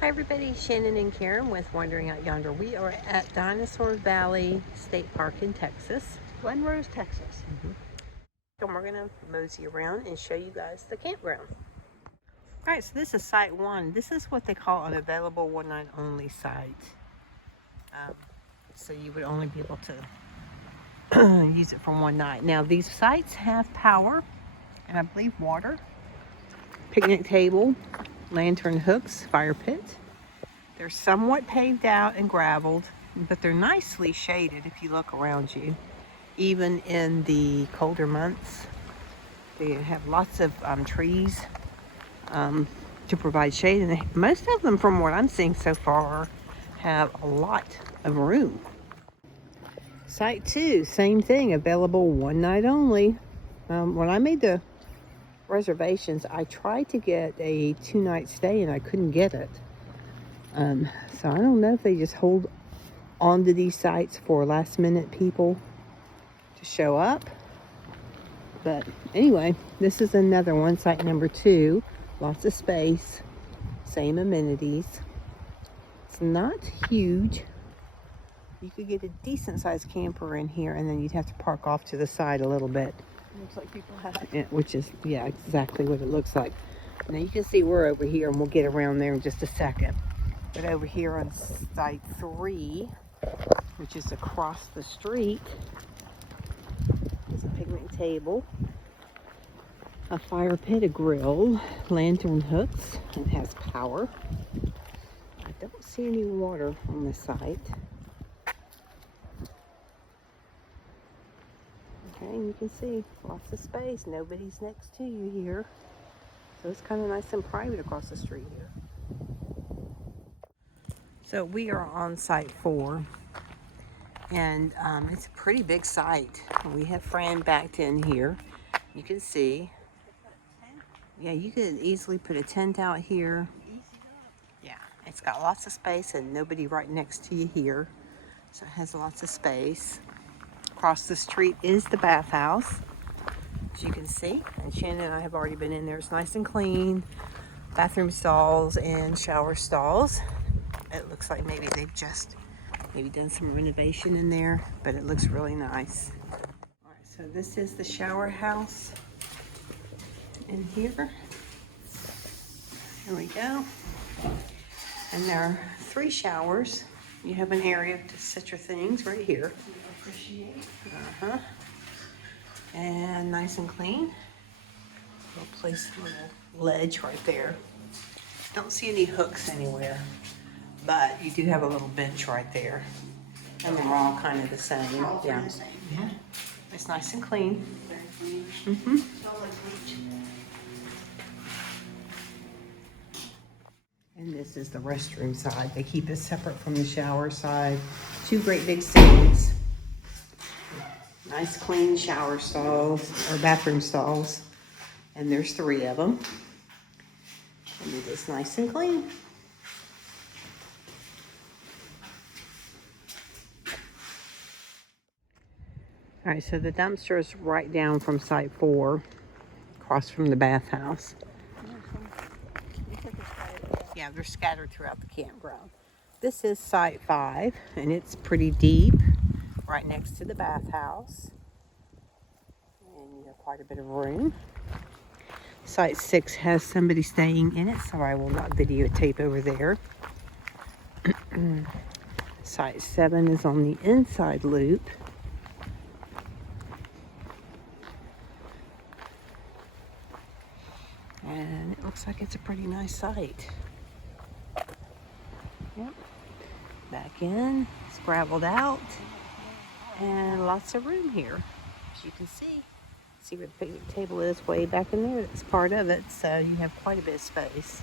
Hi everybody, Shannon and Karen with Wandering Out Yonder. We are at Dinosaur Valley State Park in Texas. Glen Rose, Texas. And we're gonna mosey around and show you guys the campground. All right, so this is site one. This is what they call an available one night only site. So you would only be able to use it for one night. Now these sites have power and I believe water, picnic table, lantern hooks, fire pit. They're somewhat paved out and graveled, but they're nicely shaded if you look around you. Even in the colder months, they have lots of trees to provide shade. And most of them, from what I'm seeing so far, have a lot of room. Site 2, same thing, available one night only. When I made the reservations, I tried to get a 2-night stay and I couldn't get it. So I don't know if they just hold on to these sites for last minute people to show up. But anyway, this is another one, site number 2. Lots of space, same amenities. It's not huge. You could get a decent sized camper in here and then you'd have to park off to the side a little bit. Looks like people have it. Which is, yeah, exactly what it looks like. Now you can see we're over here and we'll get around there in just a second. But over here on site 3, which is across the street, is a picnic table, a fire pit, a grill, lantern hooks. It has power. I don't see any water on this site. Okay, and you can see lots of space. Nobody's next to you here. So it's kind of nice and private across the street here. So we are on site 4. And it's a pretty big site. We have Fran backed in here. You can see. Yeah, you could easily put a tent out here. Yeah, it's got lots of space and nobody right next to you here. So it has lots of space. Across the street is the bathhouse, as you can see. And Shannon and I have already been in there. It's nice and clean. Bathroom stalls and shower stalls. It looks like maybe they've just done some renovation in there, but it looks really nice. All right, so this is the shower house in here. Here we go. And there are 3 showers. You have an area to set your things right here. And nice and clean. We'll place a little ledge right there. Don't see any hooks anywhere, but you do have a little bench right there. And they're all kind of the same. Yeah. It's nice and clean. And this is the restroom side. They keep it separate from the shower side. 2 great big sinks. Nice clean shower stalls, or bathroom stalls. And there's 3 of them. And it is nice and clean. All right, so the dumpster is right down from site 4, across from the bathhouse. Yeah, they're scattered throughout the campground. This is site 5, and it's pretty deep, right next to the bathhouse. And you have quite a bit of room. Site 6 has somebody staying in it, so I will not videotape over there. Site 7 is on the inside loop. And it looks like it's a pretty nice site. Yep. Back in, it's graveled out, and lots of room here, as you can see. See where the picnic table is way back in there. That's part of it, so you have quite a bit of space.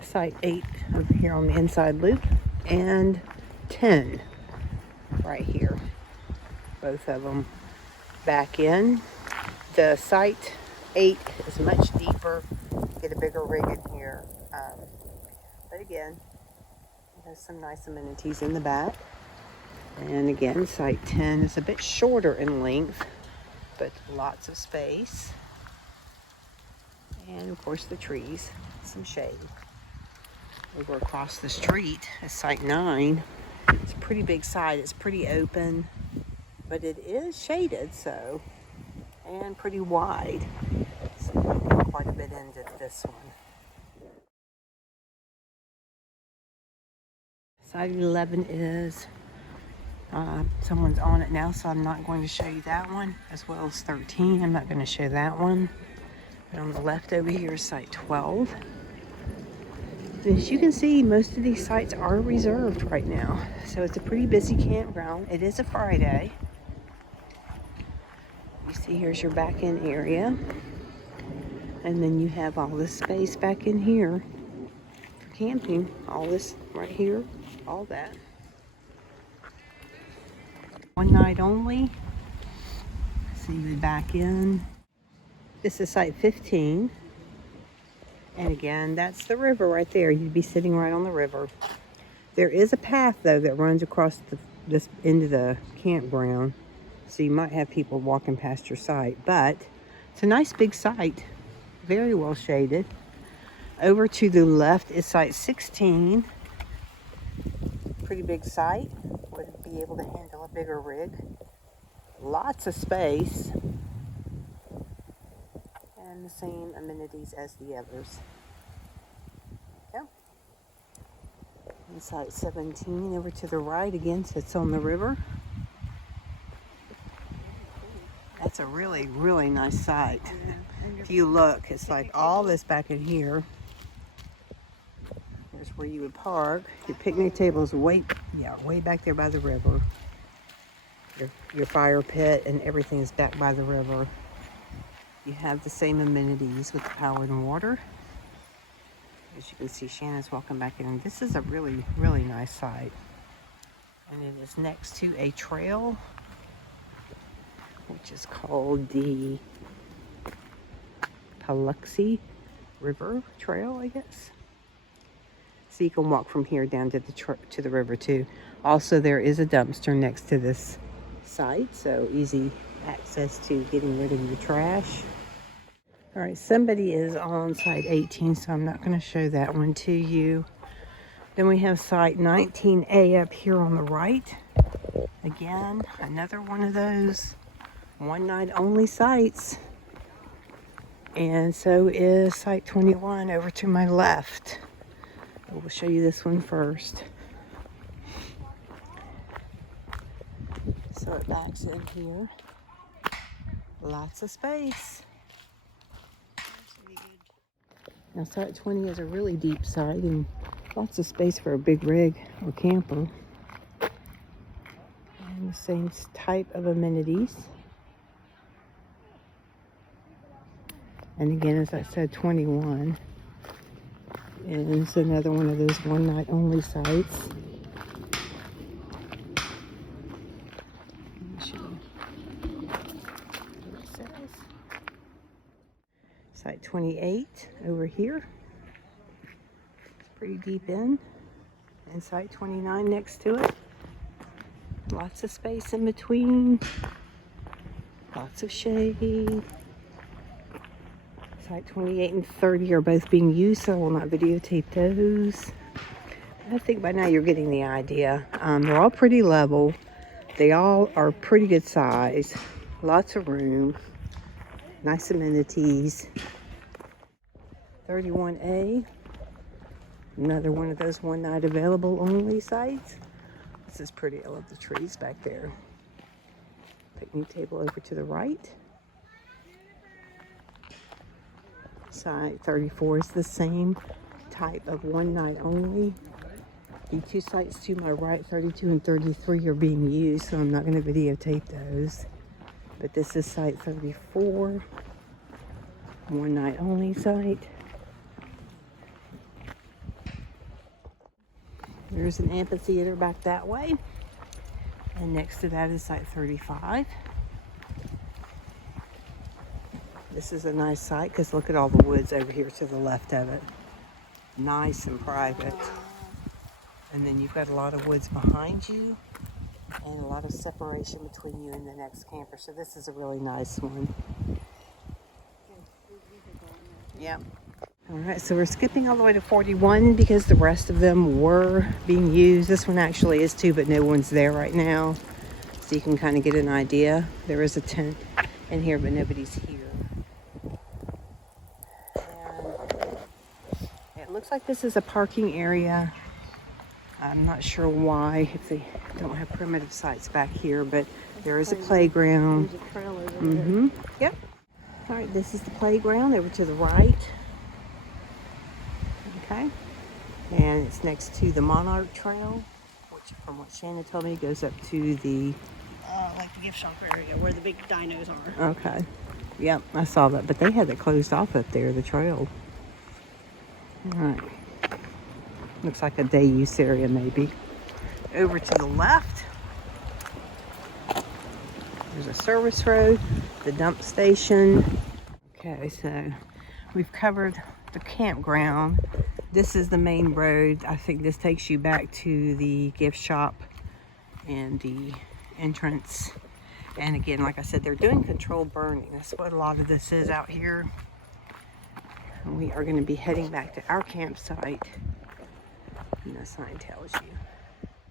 Site 8 over here on the inside loop, and 10 right here. Both of them back in. The site 8 is much deeper. Get a bigger rig in here. But again, it has some nice amenities in the back. And again, site 10 is a bit shorter in length, but lots of space. And of course the trees, some shade. Over across the street is site 9. It's a pretty big site. It's pretty open, but it is shaded, so, and pretty wide. So you can get quite a bit into this one. Site 11 is, someone's on it now, so I'm not going to show you that one, as well as 13. I'm not going to show that one. But on the left over here is site 12. As you can see, most of these sites are reserved right now. So it's a pretty busy campground. It is a Friday. You see, here's your back end area. And then you have all this space back in here for camping. All this right here, all that. One night only. So you would back in. This is site 15. And again, that's the river right there. You'd be sitting right on the river. There is a path, though, that runs across this into the campground. So you might have people walking past your site. But it's a nice big site. Very well shaded. Over to the left is site 16. Pretty big site. Would be able to handle a bigger rig. Lots of space. And the same amenities as the others. Yeah. And site 17 over to the right again sits on the river. That's a really, really nice site. If you look, it's like all this back in here. Here's where you would park. Your picnic table is way back there by the river. Your fire pit and everything is back by the river. You have the same amenities with the power and water. As you can see, Shannon's walking back in. This is a really, really nice site. And it is next to a trail, which is called the Paluxy River Trail, I guess. So you can walk from here down to the river too. Also, there is a dumpster next to this site, so easy access to getting rid of your trash. All right, somebody is on site 18, so I'm not going to show that one to you. Then we have site 19A up here on the right. Again, another one of those one night only sites. And so is site 21 over to my left. We'll show you this one first. So it backs in here. Lots of space. Now site 20 is a really deep site and lots of space for a big rig or camper. And the same type of amenities. And again, as I said, 21 is another one of those one night only sites. Site 28 over here. It's pretty deep in. And site 29 next to it. Lots of space in between. Lots of shade. Site 28 and 30 are both being used, so I will not videotape those. I think by now you're getting the idea. They're all pretty level. They all are pretty good size. Lots of room. Nice amenities. 31A, another one of those one night available only sites. This is pretty. I love the trees back there. Picnic table over to the right. Site 34 is the same type of one night only. The two sites to my right, 32 and 33, are being used, so I'm not going to videotape those. But this is site 34, one night only site. There's an amphitheater back that way. And next to that is site 35. This is a nice site because look at all the woods over here to the left of it. Nice and private. And then you've got a lot of woods behind you and a lot of separation between you and the next camper. So this is a really nice one. Yep. All right, so we're skipping all the way to 41 because the rest of them were being used. This one actually is too, but no one's there right now. So you can kind of get an idea. There is a tent in here, but nobody's here. And it looks like this is a parking area. I'm not sure why, if they don't have primitive sites back here, but there is a playground. There's a trail over there. Yep. All right, this is the playground over to the right. Okay. And it's next to the Monarch Trail, which from what Shannon told me goes up to the... Like the gift shop area where the big dinos are. Okay. Yep, I saw that, but they had it closed off up there, the trail. All right. Looks like a day use area maybe. Over to the left, there's a service road, the dump station. Okay, so we've covered the campground. This is the main road. I think this takes you back to the gift shop and the entrance. And again, like I said, they're doing controlled burning. That's what a lot of this is out here. And we are going to be heading back to our campsite. And the sign tells you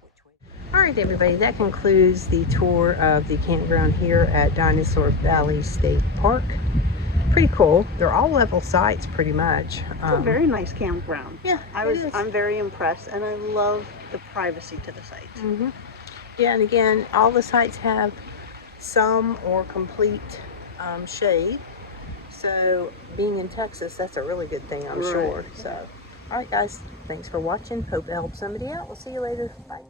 which way. All right, everybody, that concludes the tour of the campground here at Dinosaur Valley State Park. Pretty cool. They're all level sites pretty much. It's a very nice campground. Yeah, I'm very impressed, and I love the privacy to the site. Mm-hmm. Yeah, and again, all the sites have some or complete shade. So being in Texas, that's a really good thing, I'm sure. So, all right, guys, thanks for watching. Hope it helped somebody out. We'll see you later. Bye.